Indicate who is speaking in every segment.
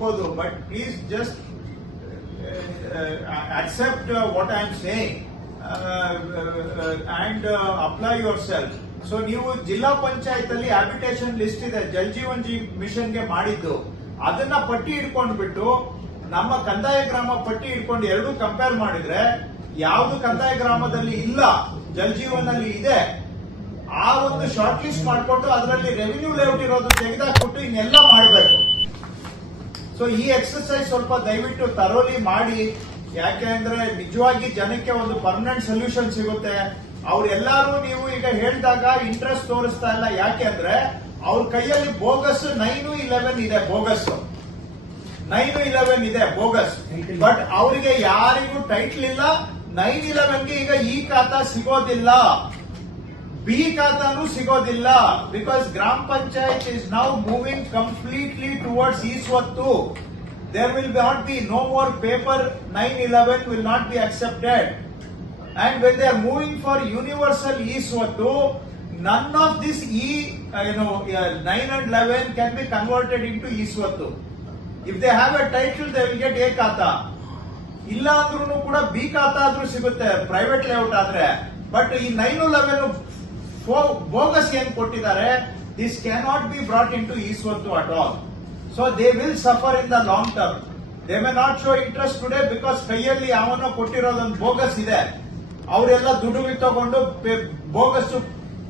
Speaker 1: ಹೋಗ್ಬೋದು but please just accept what I am saying and apply yourself so ನೀವು ಜಿಲ್ಲಾ ಪಂಚಾಯತ್ ಅಲ್ಲಿ ಹ್ಯಾಬಿಟೇಷನ್ ಲಿಸ್ಟ್ ಇದೆ, ಜಲ್ ಜೀವನ್ ಜಿ ಮಿಷನ್ಗೆ ಮಾಡಿದ್ದು. ಅದನ್ನ ಪಟ್ಟಿ ಇಟ್ಕೊಂಡ್ಬಿಟ್ಟು ನಮ್ಮ ಕಂದಾಯ ಗ್ರಾಮ ಪಟ್ಟಿ ಇಟ್ಕೊಂಡು ಎರಡೂ ಕಂಪೇರ್ ಮಾಡಿದ್ರೆ, ಯಾವ್ದು ಕಂದಾಯ ಗ್ರಾಮದಲ್ಲಿ ಇಲ್ಲ, ಜಲ್ ಜೀವನ್ ಇದೆ, ಆ ಒಂದು ಶಾರ್ಟ್ ಲಿಸ್ಟ್ ಮಾಡಿಕೊಟ್ಟು ಅದರಲ್ಲಿ ರೆವಿನ್ಯೂ ಲೇಔಟ್ ಇರೋದು ತೆಗೆದಾಕ್ಬಿಟ್ಟು ಇನ್ನೆಲ್ಲ ಮಾಡಬೇಕು. ಸೊ ಈ ಎಕ್ಸರ್ಸೈಸ್ ಸ್ವಲ್ಪ ದಯವಿಟ್ಟು ತರೋಲಿ ಮಾಡಿ. ಯಾಕೆ ಅಂದ್ರೆ ನಿಜವಾಗಿ ಜನಕ್ಕೆ ಒಂದು ಪರ್ಮನೆಂಟ್ ಸೊಲ್ಯೂಷನ್ ಸಿಗುತ್ತೆ. ಅವ್ರೆಲ್ಲಾರು ನೀವು ಈಗ ಹೇಳಿದಾಗ ಇಂಟ್ರೆಸ್ಟ್ ತೋರಿಸ್ತಾ ಇಲ್ಲ. ಯಾಕೆ ಅಂದ್ರೆ ಅವ್ರ ಕೈಯಲ್ಲಿ ಬೋಗಸ್ ನೈನು ಇಲೆವೆನ್ ಇದೆ ಬೋಗಸ್ ನೈನ್ ಇಲೆವೆನ್ ಇದೆ ಬೋಗಸ್ ಬಟ್ ಅವರಿಗೆ ಯಾರಿಗೂ ಟೈಟ್ಲ್ ಇಲ್ಲ. ನೈನ್ ಇಲೆವೆನ್ಗೆ ಈಗ ಈ ಖಾತಾ ಸಿಗೋದಿಲ್ಲ. ಬಿ ಖಾತಾನು ಸಿಗೋದಿಲ್ಲ. ಬಿಕಾಸ್ ಗ್ರಾಮ panchayat is now moving completely towards e Swathu there will not be no more paper nine eleven will not be accepted and when they are moving for universal e Swathu none of this ಈ ಏನು nine and eleven can be converted into e Swathu if they have a title they will get a khata ಇಲ್ಲ ಅಂದ್ರೂ ಕೂಡ B khata ಆದ್ರೂ ಸಿಗುತ್ತೆ private layout ಆದ್ರೆ but ಈ nine eleven bogus ಏನ್ ಕೊಟ್ಟಿದ್ದಾರೆ. This can not be brought into eSwathu Swathu at all so they will suffer in the long term they may not show interest today because ಕೈಯಲ್ಲಿ ಯಾವನೋ ಕೊಟ್ಟಿರೋದೊಂದು bogus ಇದೆ. ಅವರೆಲ್ಲ ದುಡ್ಡು ತಗೊಂಡು bogus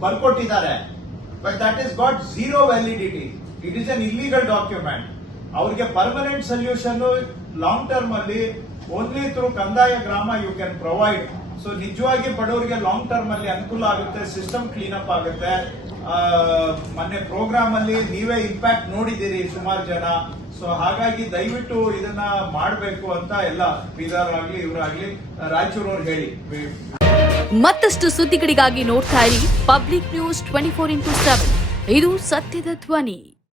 Speaker 1: ಬರ್ಕೊಟ್ಟಿದ್ದಾರೆ. But that is got zero validity it is an illegal document ಅವ್ರಿಗೆ permanent solution long term ಅಲ್ಲಿ only through ಕಂದಾಯ ಗ್ರಾಮ ಯು ಕ್ಯಾನ್ ಪ್ರೊವೈಡ್ ಸೊ ನಿಜವಾಗಿ ಬಡವರಿಗೆ ಲಾಂಗ್ ಟರ್ಮ್ ಅಲ್ಲಿ ಅನುಕೂಲ ಆಗುತ್ತೆ ಸಿಸ್ಟಮ್ ಕ್ಲೀನ್ ಅಪ್ ಆಗುತ್ತೆ ಮೊನ್ನೆ ಪ್ರೋಗ್ರಾಮ್ ಅಲ್ಲಿ ನೀವೇ ಇಂಪ್ಯಾಕ್ಟ್ ನೋಡಿದ್ದೀರಿ ಸುಮಾರು ಜನ. ಸೊ ಹಾಗಾಗಿ ದಯವಿಟ್ಟು ಇದನ್ನ ಮಾಡಬೇಕು ಅಂತ ಎಲ್ಲ ಬೀದರ್ ಆಗ್ಲಿ ಇವರಾಗ್ಲಿ, ರಾಯಚೂರವ್ರು ಹೇಳಿ.
Speaker 2: ಮತ್ತಷ್ಟು ಸುದ್ದಿಗಳಿಗಾಗಿ ನೋಡ್ತಾ ಇರಿ public news twenty four into seven ಇದು ಸತ್ಯದ ಧ್ವನಿ.